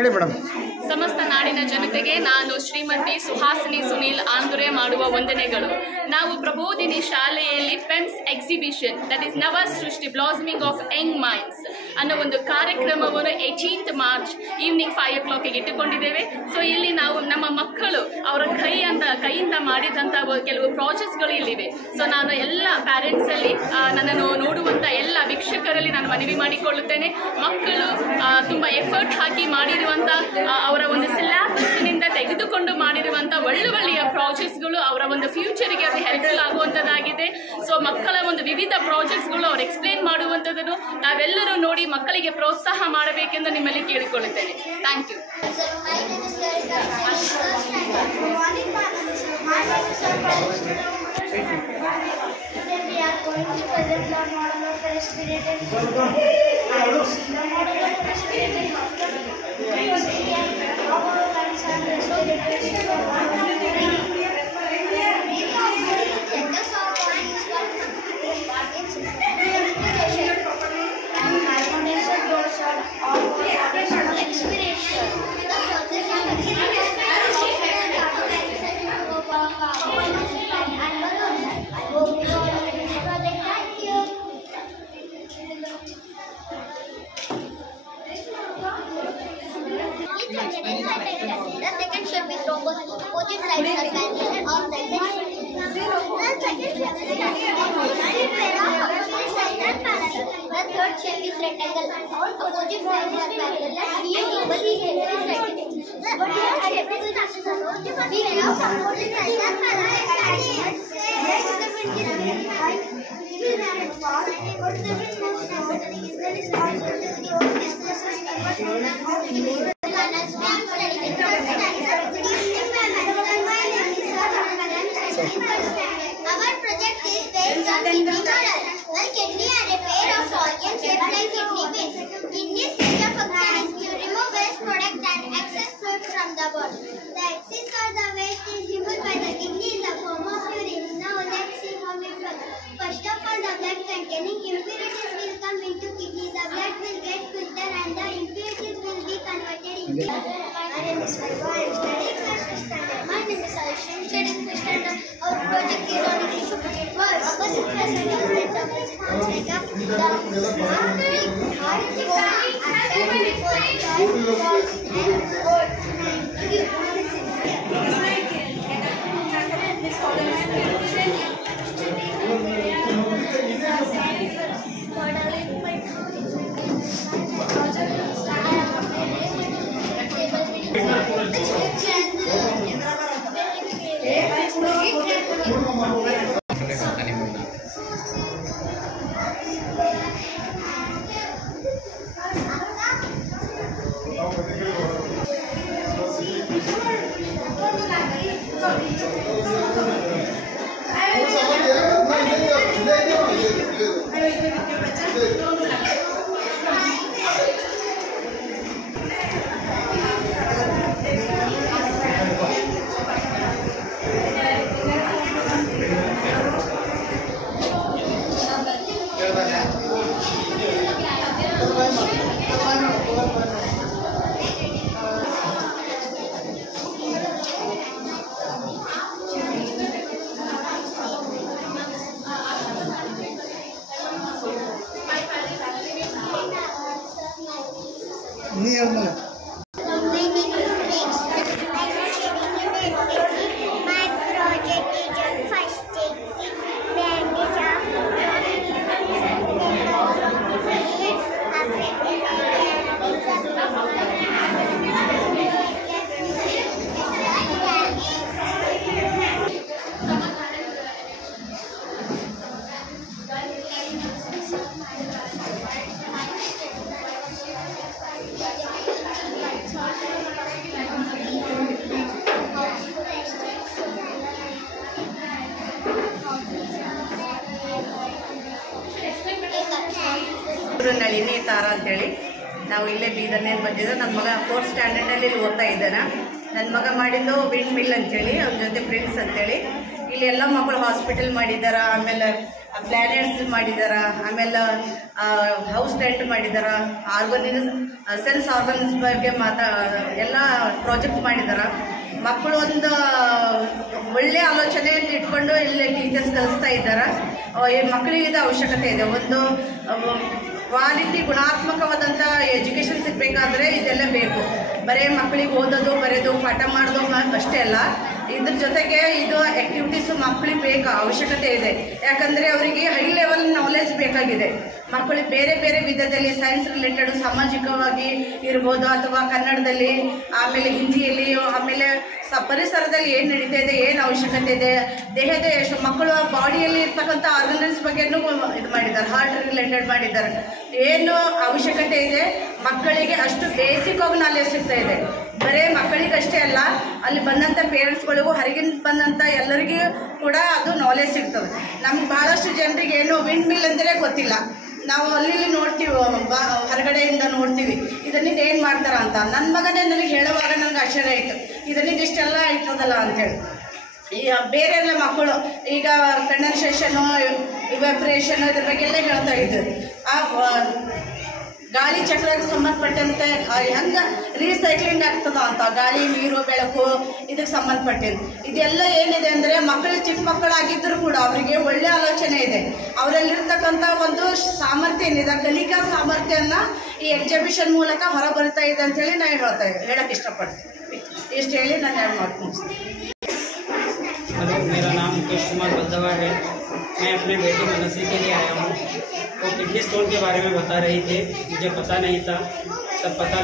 ಹೇಳಿ ಮೇಡಮ್. ಸಮಸ್ತ ನಾಡಿನ ಜನತೆಗೆ ನಾನು ಶ್ರೀಮತಿ ಸುಹಾಸಿನಿ ಸುನೀಲ್ ಆಂದುರೆ ಮಾಡುವ ವಂದನೆಗಳು. ನಾವು ಪ್ರಬೋಧಿನಿ ಶಾಲೆಯಲ್ಲಿ ಪೆಮ್ಸ್ ಎಕ್ಸಿಬಿಷನ್ ದಟ್ ಈಸ್ ನವ ಸೃಷ್ಟಿ ಬ್ಲಾಸಮಿಂಗ್ ಆಫ್ ಯಂಗ್ ಮೈಂಡ್ಸ್ ಅನ್ನೋ ಒಂದು ಕಾರ್ಯಕ್ರಮವನ್ನು 18th March evening 5 o'clock ಇಟ್ಟುಕೊಂಡಿದ್ದೇವೆ. So ಇಲ್ಲಿ ನಾವು ನಮ್ಮ ಮಕ್ಕಳು ಅವರ ಕೈಯಿಂದ ಮಾಡಿದಂಥ ಕೆಲವು ಪ್ರಾಜೆಕ್ಟ್ಸ್ಗಳು ಇಲ್ಲಿವೆ. ಸೊ ನಾನು ಎಲ್ಲ ಪ್ಯಾರೆಂಟ್ಸ್ ಅಲ್ಲಿ ನನ್ನನ್ನು ನೋಡುವಂಥ ಎಲ್ಲ ವೀಕ್ಷಕರಲ್ಲಿ ನಾನು ಮನವಿ ಮಾಡಿಕೊಳ್ಳುತ್ತೇನೆ, ಮಕ್ಕಳು ತುಂಬ ಎಫರ್ಟ್ ಹಾಕಿ ಮಾಡಿರುವಂಥ ಅವರ ಒಂದು ಸಿಲೆಬಸ್ನಿಂದ ತೆಗೆದುಕೊಂಡು ಮಾಡಿರುವಂಥ ಒಳ್ಳೆಯ ಪ್ರಾಜೆಕ್ಟ್ಸ್ಗಳು ಅವರ ಒಂದು ಫ್ಯೂಚರ್ಗೆ ಅದು ಹೆಲ್ಪ್ಫುಲ್ ಆಗುವಂಥದ್ದಾಗಿದೆ. ಸೊ ಮಕ್ಕಳ ಒಂದು ವಿವಿಧ ಪ್ರಾಜೆಕ್ಟ್ಸ್ಗಳು ಅವ್ರು ಎಕ್ಸ್ಪ್ಲೇನ್ ಮಾಡುವಂಥದ್ದನ್ನು ನಾವೆಲ್ಲರೂ ನೋಡಿ ಮಕ್ಕಳಿಗೆ ಪ್ರೋತ್ಸಾಹ ಮಾಡಬೇಕೆಂದು ನಿಮ್ಮಲ್ಲಿ ಕೇಳಿಕೊಳ್ಳುತ್ತೇನೆ. Thank you. The second should be opposite sides of parallel or the third shape is rectangle. Opposite sides are parallel and equally Our project is based on kidney model. Well, kidney are a pair of organs shaped like kidney beans. Kidney's major function is to remove waste product and excess fluid from the body. The excess or the waste is removed by the kidney in the form of urine. Now let's see how it works. First of all, the blood containing impurities will come into kidney. The blood will get filtered and the impurities will be converted into. My name is Harva. I am studying first standard. My name is Ayush. I am studying first standard. Our project is on tissue project words. Opposite present of the topics like up Nalini Tara ಅಂತೇಳಿ ನಾವು ಇಲ್ಲೇ ಬೀದರ್ನೇನು ಬಂದಿದ್ದು. ನನ್ನ ಮಗ 4th ಸ್ಟ್ಯಾಂಡರ್ಡಲ್ಲಿ ಇಲ್ಲಿ ಓದ್ತಾ ಇದ್ದಾನೆ. ನನ್ನ ಮಗ ಮಾಡಿದ್ದು ವಿಂಡ್ ಮಿಲ್ ಅಂತೇಳಿ, ಅವ್ರ ಜೊತೆ ಫ್ರೆಂಡ್ಸ್ ಅಂತೇಳಿ. ಇಲ್ಲಿ ಎಲ್ಲ ಮಕ್ಕಳು ಹಾಸ್ಪಿಟಲ್ ಮಾಡಿದ್ದಾರೆ, ಆಮೇಲೆ ಪ್ಲಾನೆಟ್ಸ್ ಮಾಡಿದಾರ, ಆಮೇಲೆ ಹೌಸ್ ಟೆಂಟ್ ಮಾಡಿದಾರ, ಸೆನ್ಸ್ ಆರ್ಗನ್ಸ್ ಬಗ್ಗೆ ಎಲ್ಲ ಪ್ರಾಜೆಕ್ಟ್ ಮಾಡಿದಾರ. ಮಕ್ಕಳು ಒಂದು ಒಳ್ಳೆ ಆಲೋಚನೆಯನ್ನು ಇಟ್ಕೊಂಡು ಇಲ್ಲಿ ಟೀಚರ್ಸ್ ಕಲಿಸ್ತಾ ಇದ್ದಾರೆ. ಮಕ್ಕಳಿಗೆ ಇದು ಅವಶ್ಯಕತೆ ಇದೆ. ಒಂದು ಕ್ವಾಲಿಟಿ ಗುಣಾತ್ಮಕವಾದಂಥ ಎಜುಕೇಷನ್ ಸಿಗಬೇಕಾದ್ರೆ ಇದೆಲ್ಲ ಬೇಕು. ಬರೀ ಮಕ್ಕಳಿಗೆ ಓದೋದು ಬರೆಯೋದು ಪಾಠ ಮಾಡೋದು ಅಷ್ಟೇ ಅಲ್ಲ, ಇದ್ರ ಜೊತೆಗೆ ಇದು ಆ್ಯಕ್ಟಿವಿಟೀಸು ಮಕ್ಕಳಿಗೆ ಬೇಕು, ಅವಶ್ಯಕತೆ ಇದೆ. ಯಾಕಂದರೆ ಅವರಿಗೆ ಹೈ ಲೆವೆಲ್ ನಾಲೆಜ್ ಬೇಕಾಗಿದೆ. ಮಕ್ಕಳಿಗೆ ಬೇರೆ ಬೇರೆ ವಿಧದಲ್ಲಿ ಸೈನ್ಸ್ ರಿಲೇಟೆಡ್, ಸಾಮಾಜಿಕವಾಗಿ ಇರ್ಬೋದು, ಅಥವಾ ಕನ್ನಡದಲ್ಲಿ, ಆಮೇಲೆ ಹಿಂದಿಯಲ್ಲಿ, ಆಮೇಲೆ ಪರಿಸರದಲ್ಲಿ ಏನು ನಡೀತಾ ಇದೆ, ಏನು ಅವಶ್ಯಕತೆ ಇದೆ, ದೇಹದ ಮಕ್ಕಳ ಬಾಡಿಯಲ್ಲಿ ಇರ್ತಕ್ಕಂಥ ಆರ್ಗನೈಸ್ ಬಗ್ಗೆನೂ ಇದು ಮಾಡಿದ್ದಾರೆ, ಹಾರ್ಟ್ ರಿಲೇಟೆಡ್ ಮಾಡಿದ್ದಾರೆ. ಏನು ಅವಶ್ಯಕತೆ ಇದೆ ಮಕ್ಕಳಿಗೆ ಅಷ್ಟು ಬೇಸಿಕ್ ಆಗಿ ನಾಲೆಜ್ ಸಿಗ್ತಾ ಇದೆ. ಬರೀ ಮಕ್ಕಳಿಗಷ್ಟೇ ಅಲ್ಲ, ಅಲ್ಲಿ ಬಂದಂಥ ಪೇರೆಂಟ್ಸ್ಗಳಿಗೂ, ಹೊರಗಿನ ಬಂದಂಥ ಎಲ್ಲರಿಗೂ ಕೂಡ ಅದು ನಾಲೆಜ್ ಸಿಗ್ತದೆ. ನಮ್ಗೆ ಭಾಳಷ್ಟು ಜನರಿಗೆ ಏನು ವಿಂಡ್ ಮಿಲ್ ಅಂದರೆ ಗೊತ್ತಿಲ್ಲ. ನಾವು ಅಲ್ಲಿ ನೋಡ್ತೀವಿ, ಹೊರಗಡೆಯಿಂದ ನೋಡ್ತೀವಿ ಇದನ್ನಿಂದ ಏನು ಮಾಡ್ತಾರ ಅಂತ. ನನ್ನ ಮಗನೇ ನನಗೆ ಹೇಳುವಾಗ ನನಗೆ ಆಶ್ಚರ್ಯ ಆಯಿತು, ಇದನ್ನಿಂದ ಇಷ್ಟೆಲ್ಲ ಆಯ್ತದಲ್ಲ ಅಂತೇಳಿ. ಈಗ ಬೇರೆ ಎಲ್ಲ ಮಕ್ಕಳು ಈಗ ಕಂಡೆನ್ಸೇಷನು, ಇವ್ಯಾಪ್ರೇಷನ್ ಇದ್ರ ಬಗ್ಗೆ ಎಲ್ಲ ಹೇಳ್ತಾ ಇದ್ರು. ಆ ಗಾಳಿ ಚಕ್ರಕ್ಕೆ ಸಂಬಂಧಪಟ್ಟಂತೆ ಹೆಂಗೆ ರೀಸೈಕ್ಲಿಂಗ್ ಆಗ್ತದ ಅಂತ, ಗಾಳಿ, ನೀರು, ಬೆಳಕು ಇದಕ್ಕೆ ಸಂಬಂಧಪಟ್ಟಿದ್ದು ಇದೆಲ್ಲ ಏನಿದೆ ಅಂದರೆ ಮಕ್ಕಳು ಚಿಕ್ಕ ಮಕ್ಕಳಾಗಿದ್ದರೂ ಕೂಡ ಅವರಿಗೆ ಒಳ್ಳೆ ಆಲೋಚನೆ ಇದೆ. ಅವರಲ್ಲಿರ್ತಕ್ಕಂಥ ಒಂದು ಸಾಮರ್ಥ್ಯ ಏನಿದೆ, ಕಲಿಕಾ ಸಾಮರ್ಥ್ಯನ ಈ ಎಕ್ಸಿಬಿಷನ್ ಮೂಲಕ ಹೊರ ಬರ್ತಾ ಇದೆ ಅಂತೇಳಿ ನಾನು ಹೇಳಕ್ಕೆ ಇಷ್ಟಪಡ್ತೀನಿ. ಇಷ್ಟು ಹೇಳಿ ನಾನು ಎರಡು ಮಾತು ಮುಗಿಸ್ತೀನಿ. हेलो, मेरा नाम मुकेश कुमार बल्दवा है। मैं अपने बेटे मनसी के लिए आया हूँ। वो किडनी स्टोन के बारे में बता रही थी, मुझे पता नहीं था, सब पता